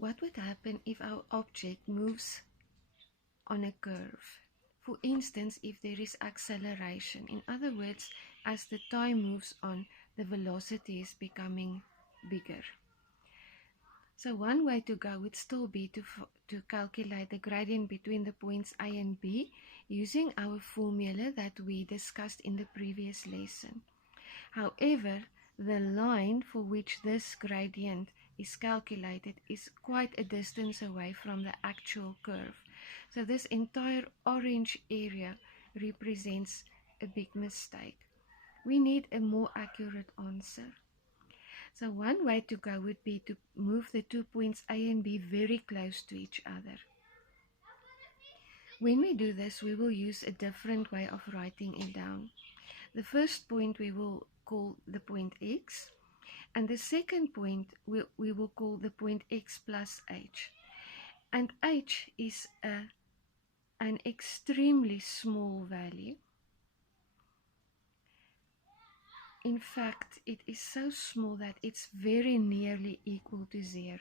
what would happen if our object moves on a curve? For instance, if there is acceleration. In other words, as the time moves on, the velocity is becoming bigger. So one way to go would still be to calculate the gradient between the points A and B using our formula that we discussed in the previous lesson. However, the line for which this gradient is calculated is quite a distance away from the actual curve. So this entire orange area represents a big mistake. We need a more accurate answer. So one way to go would be to move the 2 points A and B very close to each other. When we do this, we will use a different way of writing it down. The first point we will call the point X, and the second point we will call the point X plus H. And H is an extremely small value. In fact, it is so small that it's very nearly equal to 0.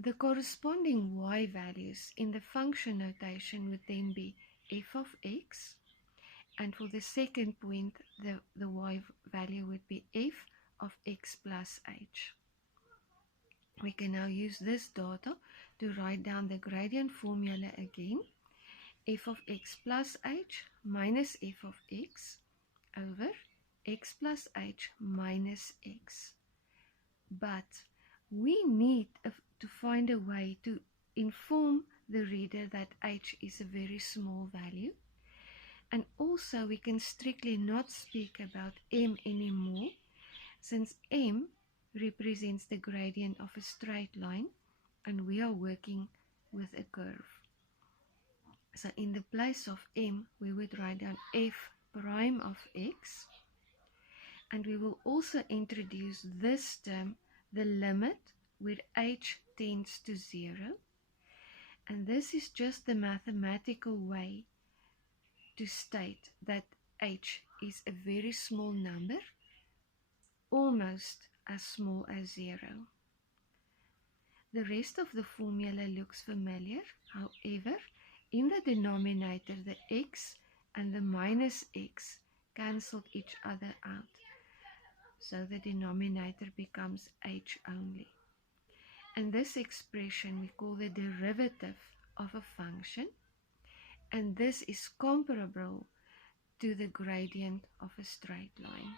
The corresponding y values in the function notation would then be f of x, and for the second point, the y value would be f of x plus h. We can now use this data to write down the gradient formula again. F of x plus h minus f of x over x plus h minus x. But we need to find a way to inform the reader that h is a very small value. And also we can strictly not speak about m anymore, since m represents the gradient of a straight line and we are working with a curve. So in the place of m, we would write down f prime of x, and we will also introduce this term, the limit, where h tends to 0. And this is just the mathematical way to state that h is a very small number, almost as small as 0. The rest of the formula looks familiar. However, in the denominator, the x and the minus x cancelled each other out. So the denominator becomes h only. And this expression we call the derivative of a function. And this is comparable to the gradient of a straight line.